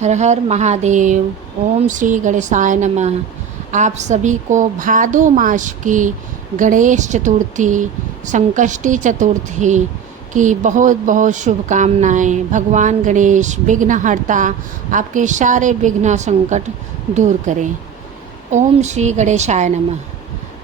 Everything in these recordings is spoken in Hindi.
हर हर महादेव। ओम श्री गणेशाय नमः। आप सभी को भादो मास की गणेश चतुर्थी, संकष्टी चतुर्थी की बहुत बहुत शुभकामनाएं। भगवान गणेश विघ्नहर्ता आपके सारे विघ्न संकट दूर करें। ओम श्री गणेशाय नमः।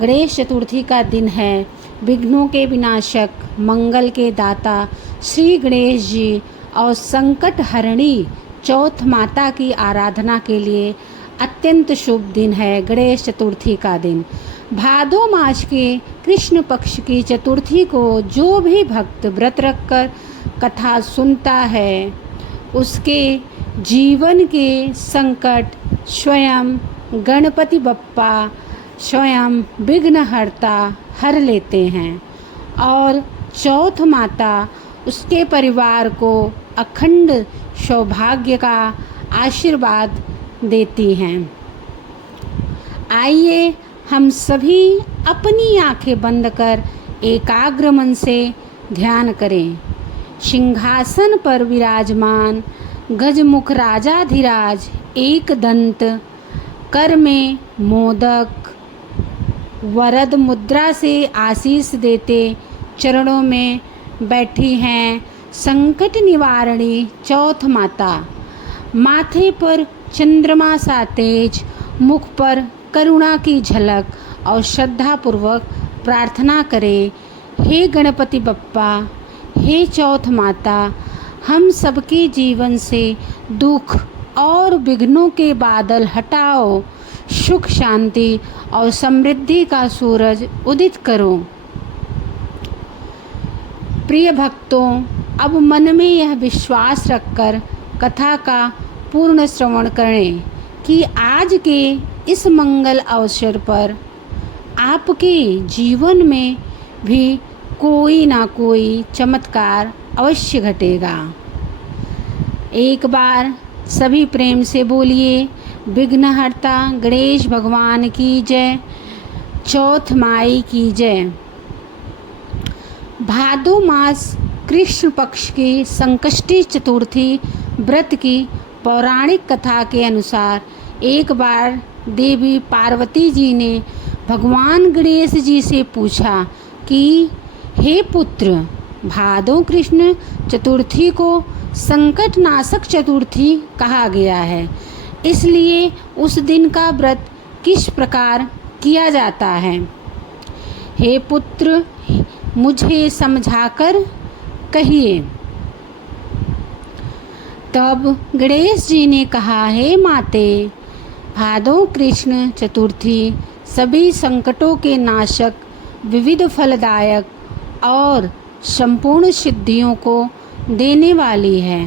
गणेश चतुर्थी का दिन है। विघ्नों के विनाशक, मंगल के दाता श्री गणेश जी और संकट हरणी चौथ माता की आराधना के लिए अत्यंत शुभ दिन है गणेश चतुर्थी का दिन। भादो मास के कृष्ण पक्ष की चतुर्थी को जो भी भक्त व्रत रखकर कथा सुनता है, उसके जीवन के संकट स्वयं गणपति बप्पा स्वयं विघ्नहर्ता हर लेते हैं और चौथ माता उसके परिवार को अखंड सौभाग्य का आशीर्वाद देती हैं। आइए हम सभी अपनी आंखें बंद कर एकाग्र मन से ध्यान करें। सिंहासन पर विराजमान गजमुख राजाधिराज एक दंत, कर में मोदक, वरद मुद्रा से आशीष देते चरणों में बैठी हैं संकट निवारणी चौथ माता। माथे पर चंद्रमा सा तेज, मुख पर करुणा की झलक और श्रद्धा पूर्वक प्रार्थना करें, हे गणपति बप्पा, हे चौथ माता, हम सबके जीवन से दुख और विघ्नों के बादल हटाओ, सुख शांति और समृद्धि का सूरज उदित करो। प्रिय भक्तों, अब मन में यह विश्वास रखकर कथा का पूर्ण श्रवण करें कि आज के इस मंगल अवसर पर आपके जीवन में भी कोई ना कोई चमत्कार अवश्य घटेगा। एक बार सभी प्रेम से बोलिए, विघ्नहर्ता गणेश भगवान की जय, चौथ माई की जय। भादो मास कृष्ण पक्ष की संकष्टी चतुर्थी व्रत की पौराणिक कथा के अनुसार एक बार देवी पार्वती जी ने भगवान गणेश जी से पूछा कि हे पुत्र, भादो कृष्ण चतुर्थी को संकट नाशक चतुर्थी कहा गया है, इसलिए उस दिन का व्रत किस प्रकार किया जाता है? हे पुत्र, मुझे समझाकर कहिए। तब गणेश जी ने कहा, हे माते, भादो कृष्ण चतुर्थी सभी संकटों के नाशक, विविध फलदायक और संपूर्ण सिद्धियों को देने वाली है।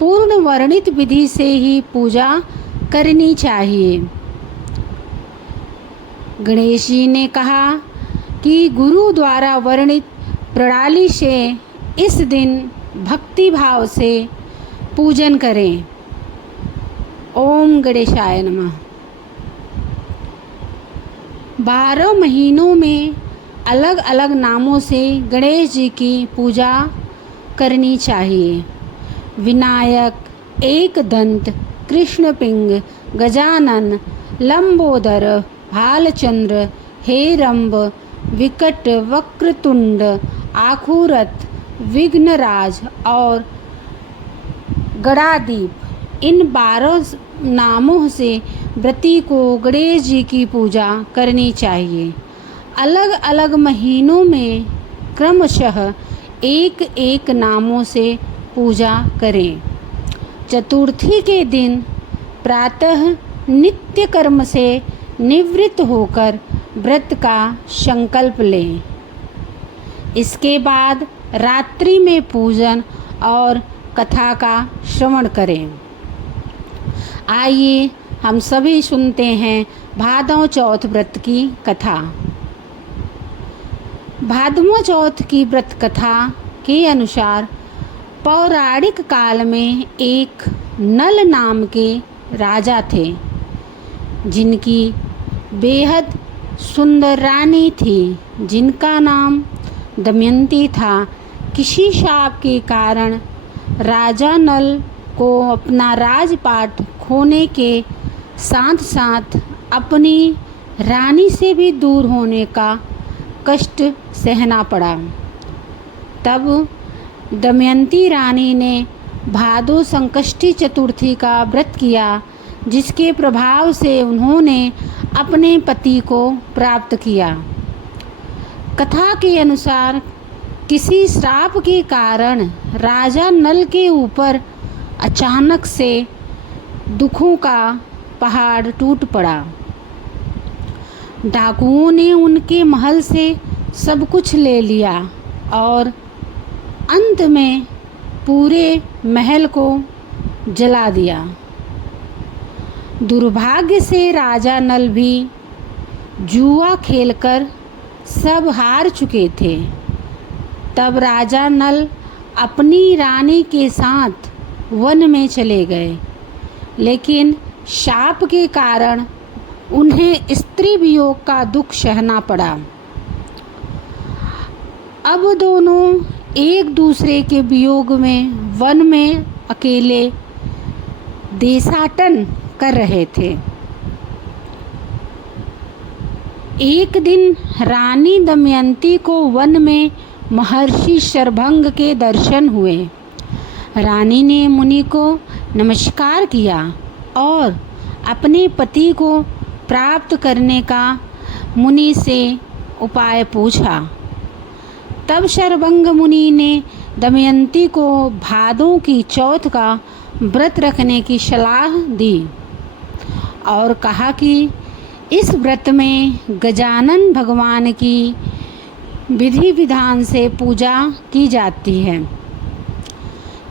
पूर्ण वर्णित विधि से ही पूजा करनी चाहिए। गणेश जी ने कहा कि गुरु द्वारा वर्णित प्रणाली से इस दिन भक्ति भाव से पूजन करें। ओम गणेशाय नमः। 12 महीनों में अलग अलग नामों से गणेश जी की पूजा करनी चाहिए। विनायक, एक दंत, कृष्णपिंग, गजानन, लंबोदर, भालचंद्र, हेरंब, विकट, वक्रतुंड, आखुरथ, विघ्नराज और गणादीप, इन 12 नामों से व्रती को गणेश जी की पूजा करनी चाहिए। अलग अलग महीनों में क्रमशः एक एक नामों से पूजा करें। चतुर्थी के दिन प्रातः नित्य कर्म से निवृत्त होकर व्रत का संकल्प लें। इसके बाद रात्रि में पूजन और कथा का श्रवण करें। आइए हम सभी सुनते हैं भादो चौथ व्रत की कथा। भादो चौथ की व्रत कथा के अनुसार पौराणिक काल में एक नल नाम के राजा थे, जिनकी बेहद सुंदर रानी थी, जिनका नाम दमयंती था। किसी शाप के कारण राजा नल को अपना राजपाट खोने के साथ साथ अपनी रानी से भी दूर होने का कष्ट सहना पड़ा। तब दमयंती रानी ने भादो संकष्टी चतुर्थी का व्रत किया, जिसके प्रभाव से उन्होंने अपने पति को प्राप्त किया। कथा के अनुसार किसी श्राप के कारण राजा नल के ऊपर अचानक से दुखों का पहाड़ टूट पड़ा। डाकुओं ने उनके महल से सब कुछ ले लिया और अंत में पूरे महल को जला दिया। दुर्भाग्य से राजा नल भी जुआ खेलकर सब हार चुके थे। तब राजा नल अपनी रानी के साथ वन में चले गए, लेकिन शाप के कारण उन्हें स्त्री वियोग का दुख सहना पड़ा। अब दोनों एक दूसरे के वियोग में वन में अकेले देशाटन कर रहे थे। एक दिन रानी दमयंती को वन में महर्षि शरभंग के दर्शन हुए। रानी ने मुनि को नमस्कार किया और अपने पति को प्राप्त करने का मुनि से उपाय पूछा। तब शरभंग मुनि ने दमयंती को भादों की चौथ का व्रत रखने की सलाह दी और कहा कि इस व्रत में गजानन भगवान की विधि विधान से पूजा की जाती है।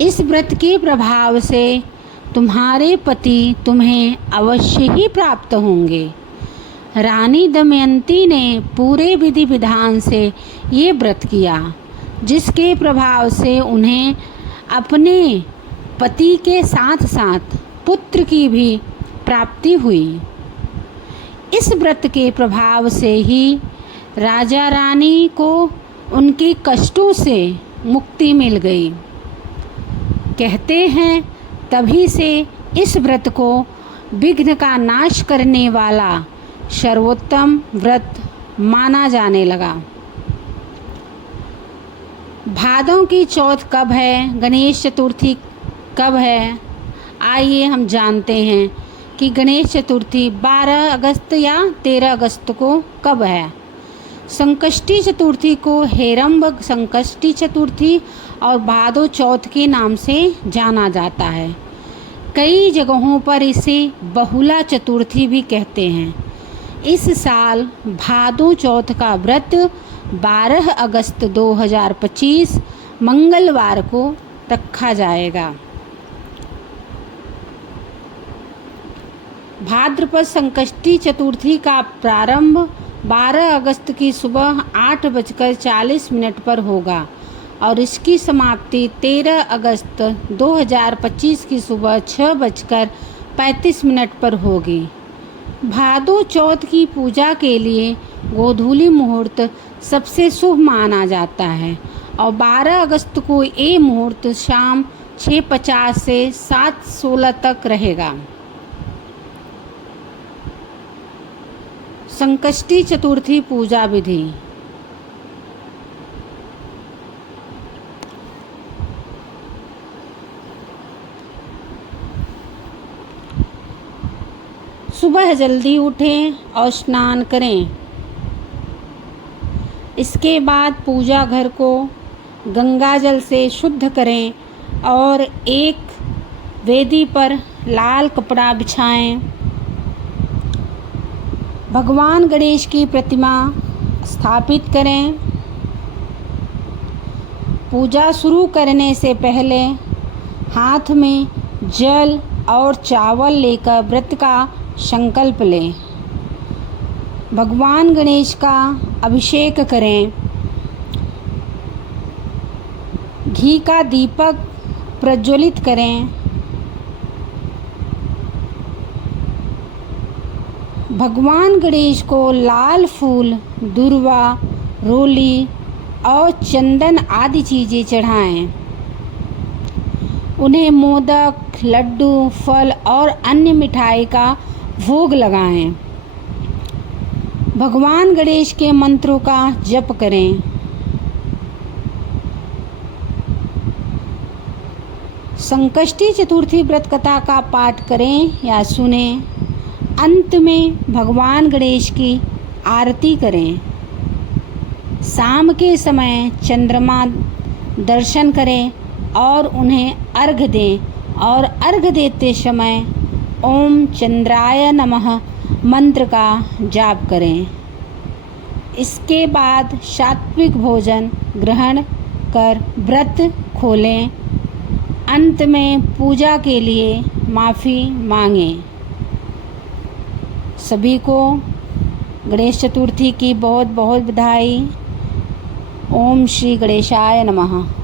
इस व्रत के प्रभाव से तुम्हारे पति तुम्हें अवश्य ही प्राप्त होंगे। रानी दमयंती ने पूरे विधि विधान से ये व्रत किया, जिसके प्रभाव से उन्हें अपने पति के साथ साथ पुत्र की भी प्राप्ति हुई। इस व्रत के प्रभाव से ही राजा रानी को उनके कष्टों से मुक्ति मिल गई। कहते हैं तभी से इस व्रत को विघ्न का नाश करने वाला सर्वोत्तम व्रत माना जाने लगा। भादों की चौथ कब है, गणेश चतुर्थी कब है? आइए हम जानते हैं कि गणेश चतुर्थी 12 अगस्त या 13 अगस्त को कब है। संकष्टी चतुर्थी को हेरंब संकष्टी चतुर्थी और भादो चौथ के नाम से जाना जाता है। कई जगहों पर इसे बहुला चतुर्थी भी कहते हैं। इस साल भादो चौथ का व्रत 12 अगस्त 2025 मंगलवार को रखा जाएगा। भाद्रपद संकष्टी चतुर्थी का प्रारंभ 12 अगस्त की सुबह 8:40 पर होगा और इसकी समाप्ति 13 अगस्त 2025 की सुबह 6:35 पर होगी। भादो चौथ की पूजा के लिए गोधूली मुहूर्त सबसे शुभ माना जाता है और 12 अगस्त को ये मुहूर्त शाम 6:50 से 7:16 तक रहेगा। संकष्टी चतुर्थी पूजा विधि। सुबह जल्दी उठें और स्नान करें। इसके बाद पूजा घर को गंगा जल से शुद्ध करें और एक वेदी पर लाल कपड़ा बिछाएं। भगवान गणेश की प्रतिमा स्थापित करें। पूजा शुरू करने से पहले हाथ में जल और चावल लेकर व्रत का संकल्प लें। भगवान गणेश का अभिषेक करें। घी का दीपक प्रज्वलित करें। भगवान गणेश को लाल फूल, दुर्वा, रोली और चंदन आदि चीज़ें चढ़ाएं। उन्हें मोदक, लड्डू, फल और अन्य मिठाई का भोग लगाएं। भगवान गणेश के मंत्रों का जप करें। संकष्टी चतुर्थी व्रत कथा का पाठ करें या सुने। अंत में भगवान गणेश की आरती करें। शाम के समय चंद्रमा दर्शन करें और उन्हें अर्घ्य दें और अर्घ्य देते समय ओम चंद्राय नमः मंत्र का जाप करें। इसके बाद सात्विक भोजन ग्रहण कर व्रत खोलें। अंत में पूजा के लिए माफ़ी मांगें। सभी को गणेश चतुर्थी की बहुत बहुत बधाई। ओम श्री गणेशाय नमः।